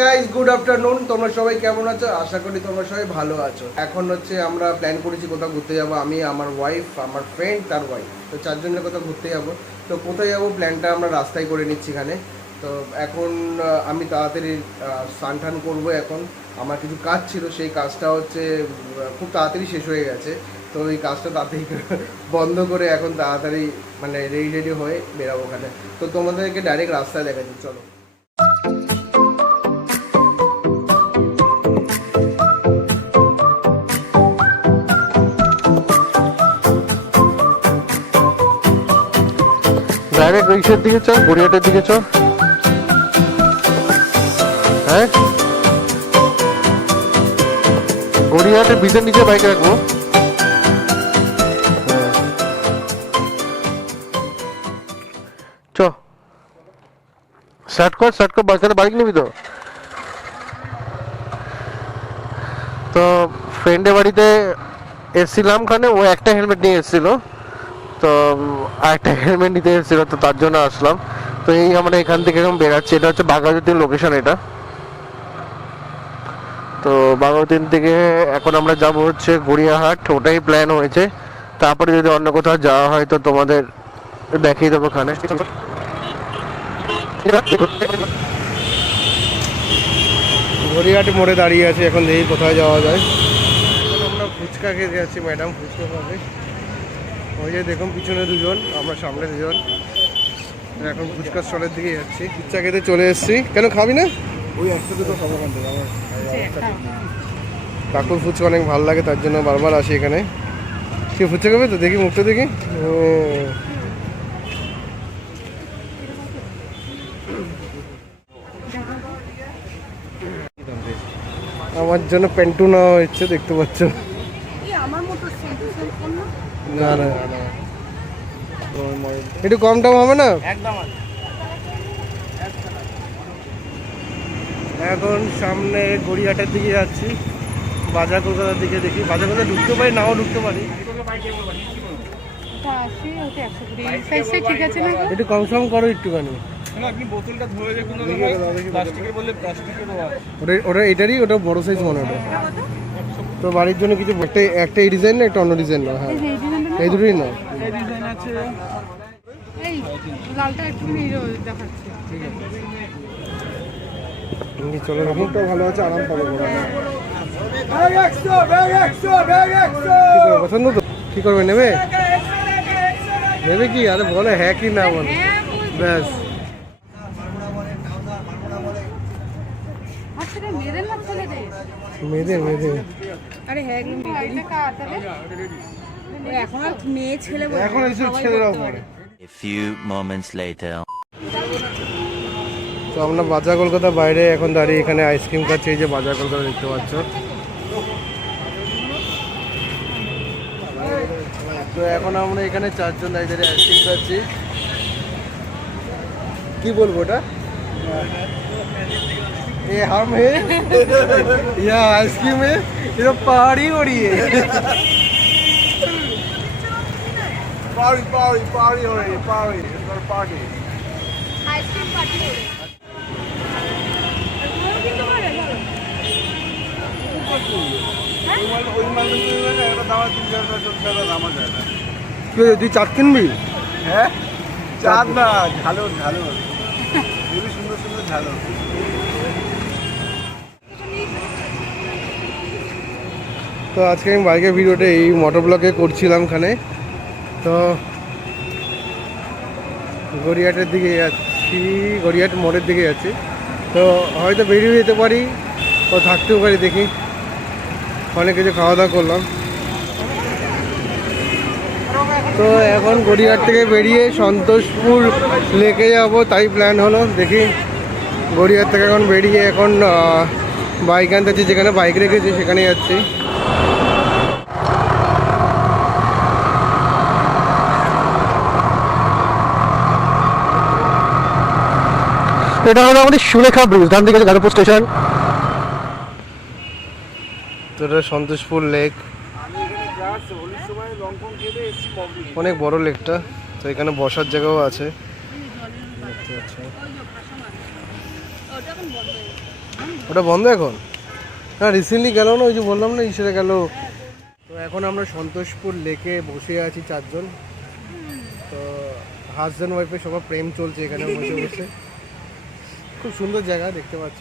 Guys good afternoon, তোমরা সবাই কেমন আছো? আশা করি তোমরা সবাই ভালো আছো। এখন হচ্ছে আমরা প্ল্যান করেছি কোথাও ঘুরতে যাব, আমি, আমার ওয়াইফ, আমার ফ্রেন্ড, তার ওয়াইফ। তো চারজনের কোথাও ঘুরতে যাব। তো কোথায় যাব প্ল্যানটা আমরা রাস্তায় করে নিচ্ছি এখানে। তো এখন আমি তাড়াতাড়ি স্নান টান করবো। এখন আমার কিছু কাজ ছিল, সেই কাজটা হচ্ছে খুব তাড়াতাড়ি শেষ হয়ে গেছে। তো এই কাজটা তাড়াতাড়ি বন্ধ করে এখন তাড়াতাড়ি মানে রেডি হয়ে বেরাবো ওখানে। তো তোমাদেরকে ডাইরেক্ট রাস্তায় দেখাচ্ছি, চলো। ডাইরেক্ট রিক্সার দিকে চল, গড়িয়াটের দিকে চল। হ্যাঁ, গড়িয়াহাটের ব্রিজের নিচে বাইক রাখবো। চ স্টার্ট কর বাচ্চাটা বাইক নিবি তো। তো ফ্রেন্ডের বাড়িতে এসছিলাম, খানে ও একটা হেলমেট নিয়ে এসেছিল, তো আরেকটা হেলমেট নিতে এসেছিল, তো তার জন্য আসলাম। তো এই আমরা এখান থেকে এখন বেরাচ্ছি। এটা হচ্ছে বাঘাযতীন লোকেশন এটা। তো বাঘাযতীন থেকে এখন আমরা যাব হচ্ছে গড়িয়াহাট, ওটাই প্ল্যান হয়েছে। তারপরে যদি অন্য কোথাও যাওয়া হয় তো তোমাদের দেখিয়ে দেবো ওখানে। গড়িয়াহাট মোড়ে দাঁড়িয়ে আছি, এখন দেখি কোথায় যাওয়া যায়। এখন আমরা ফুচকা খেতে যাচ্ছি, ম্যাডাম ফুচকা খাবে। ওই যে দেখুন পিছনে দুজন, আমরা সামনে দুজন। এখন ফুচকা স্টলের দিকে যাচ্ছি, ফুচকা খেতে চলে এসেছি। কেন খাবি না? ওই একসাথে তো খাবো। কাকুর ফুচকা অনেক ভালো লাগে, তার জন্য বারবার আসি এখানে। সে ফুচকা খাবে তো, দেখি মুখটা দেখি। আমার জন্য পেন্টু নেওয়া হচ্ছে, দেখতে পাচ্ছ। না না, একটু কম দাম হবে না? এখন সামনে গড়িয়াহাটের দিকে যাচ্ছি, বাজার কলকাতার দিকে। দেখি বাজার কলকাতা ঢুকতে পারি, নাও ঢুকতে পারি। একটু কম সম করো একটুখানি। ওটা এটারই, ওটা বড় সাইজ মনে হয়। তো বাড়ির জন্য কিছু একটা এই ডিজাইন না, একটা অন্য ডিজাইন না? হ্যাঁ, এই দুটোই না। চলো, রকমটাও ভালো আছে, আরাম পাবো। পছন্দ তো? কি করবে, নেবে? নেবে কি? আরে বলে হ্যাঁ কি না বলে, ব্যাস। মেয়েদের এখন এইসব ছেলেরাও করে। তো আমরা বাজার কলকাতা বাইরে এখন দাঁড়িয়ে এখানে আইসক্রিম খাচ্ছি। এই যে বাজার কলকাতা দেখতে পাচ্ছ। তো এখন আমরা এখানে চারজন দাঁড়িয়ে আইসক্রিম খাচ্ছি। কি বলবো ওটা? ये हम है यहाँ आइसक्रीम है, ये तो पहाड़ी हो रही है। पहाड़ी हो रही है, पहाड़ी पार्टी, आइसक्रीम पार्टी हो रही है। তুই চাট কিনবি? হ্যাঁ, চাট না, ঝালর ঝালর, খুবই সুন্দর সুন্দর ঝালর। তো আজকে আমি বাইকের ভিডিওটা এই মোটর ব্লগে করছিলাম এখানে। তো গড়িয়াহাটের দিকে যাচ্ছি, গড়িয়াহাট মোড়ের দিকে যাচ্ছি। তো হয়তো বেরিয়ে যেতে পারি, ও থাকতেও পারি, দেখি। অনেক কিছু খাওয়া দাওয়া করলাম। তো এখন গড়িয়াহাট থেকে বেরিয়ে সন্তোষপুর লেকে যাব, তাই প্ল্যান হলো। দেখি গড়িয়াহাট থেকে এখন বেরিয়ে এখন বাইক আনতে যাচ্ছি, যেখানে বাইক রেখেছি সেখানে যাচ্ছি। এটা হলো আমাদের সুলেখা ব্রিজ, ডান দিকে যাদবপুর স্টেশন। তো এটা সন্তোষপুর লেক, অনেক বড় লেকটা। তো এখানে বসার জায়গাও আছে, দেখতে পাচ্ছ। ওটা বন্ধ এখন? হ্যাঁ রিসেন্টলি গেল না, ওই যে বললাম না ইসেরে গেল। তো এখন আমরা সন্তোষপুর লেকে বসে আছি চারজন। তো হাজব্যান্ড ওয়াইফের সবার প্রেম চলছে এখানে বসে বসে। খুব সুন্দর জায়গা দেখতে পাচ্ছ।